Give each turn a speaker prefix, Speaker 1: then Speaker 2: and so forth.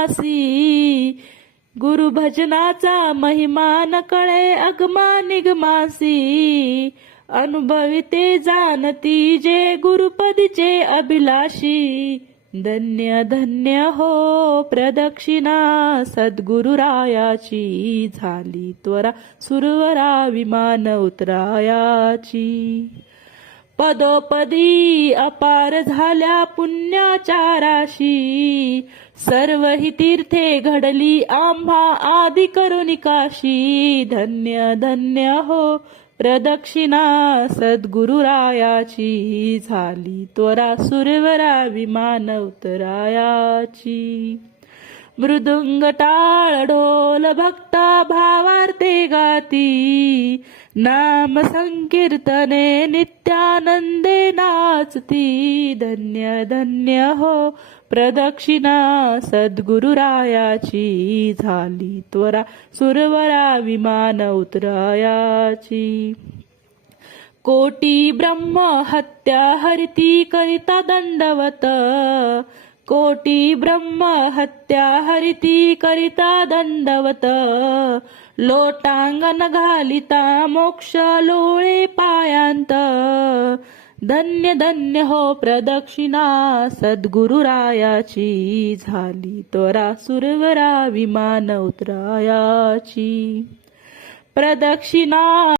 Speaker 1: वासी गुरु भजनाचा महिमा न कळे अगमा निगमासी. अनुभविते जाणती जे गुरुपदीचे अभिलाषी. धन्य धन्य हो प्रदक्षिणा सद्गुरुरायाची झाली त्वरा सुरवरा विमान उतरायाची. पदोपदी अपार झाल्या पुण्याचाराशी सर्व ही तीर्थे घडली आंबा आदि करुनिकाशी धन्य धन्य हो प्रदक्षिणा सद्गुरुरायाची. झाली त्वरा सुरवरा विमान उतरायाची. मृदुंग टाळ ढोल भक्ता भावार्थे गाती. नाम संकीर्तने नित्यानंदे नाचती। धन्य धन्य हो प्रदक्षिणा। सद्गुरुरायाची झाली त्वरा। सुरवरा विमान उतरायाची। कोटी ब्रह्म हत्या हरिती करिता दंडवत। कोटी ब्रह्म हत्या हरिती करिता दंडवत. लोटांगण घालिता मोक्ष लोळे पायांत. धन्य धन्य हो प्रदक्षिणा सद्गुरुरायाची. झाली त्वरा सुरवरा विमान उतरायाची. प्रदक्षिणा